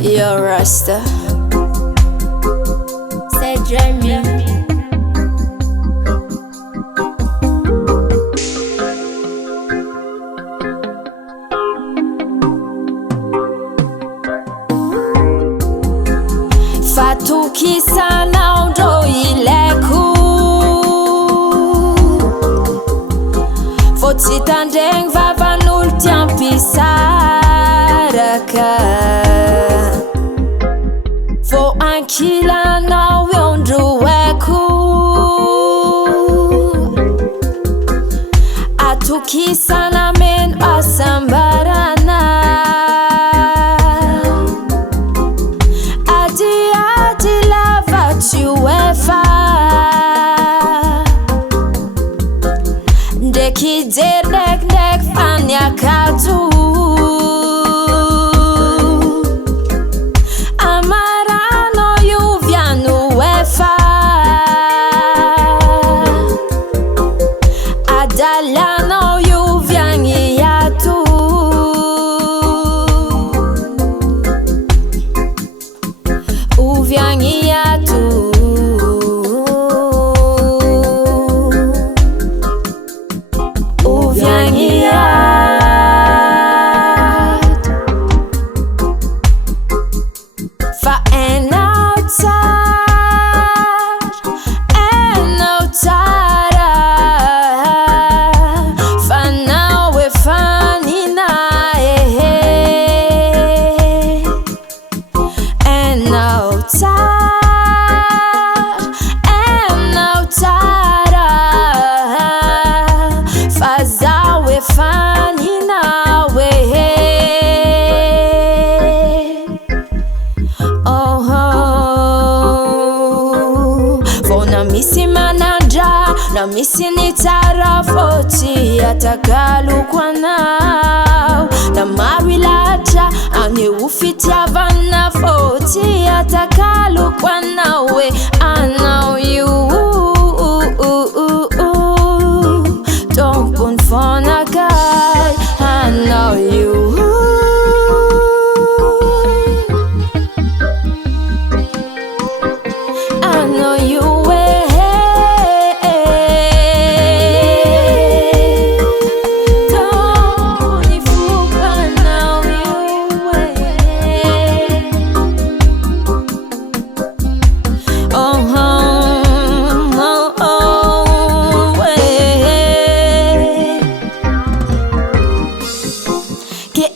Yo, Rasta, say Jamie. Fatukisana ndo ileku Fotitandeng vavanul tiampisaraka Fo ankila na wondruweku Atukisana men asambarana Deki derek dek fanya katu Amarano yuvianu wefa Adalano yuviangi yatu Uviangi yatu Na misi ni tarafoti atakalu kwa nao Na mawilacha ane ufitia vana foti atakalu kwa nawe I know you Don't put for a guy I know you I know you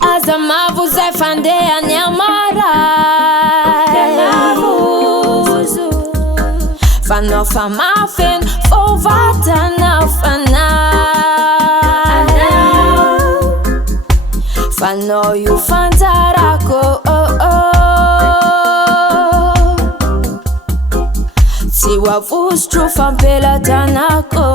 Azamavu zefandea nyamara Fano famafin fovata na fana Fano yu fantarako Siwa vustru fampela tanako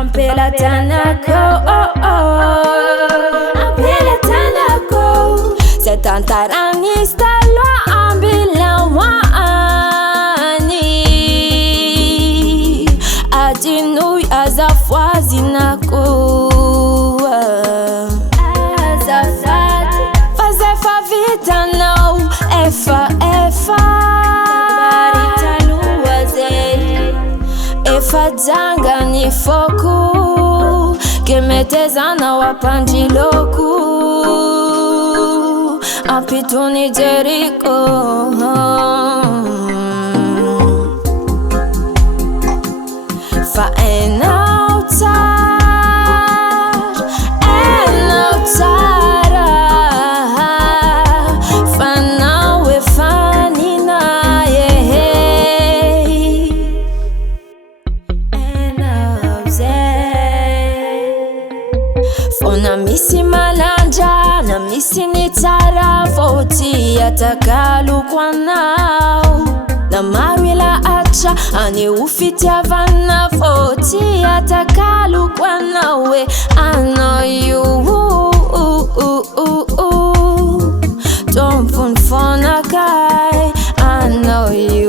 Ampela tanako, ampela tanako Setantaranista lwa ambila waani Adinui azafwazi nako Azafati Fazefa vita no efa Fadzanga ni foku Kemetezana wapanjiloku Apituni Jericho Fa en Na misi malanja, na misi ni tarafoti atakalu kwa nao Na mawila acha, ane ufitia vana foti atakalu kwa nawe I know you Don't put for a guy I know you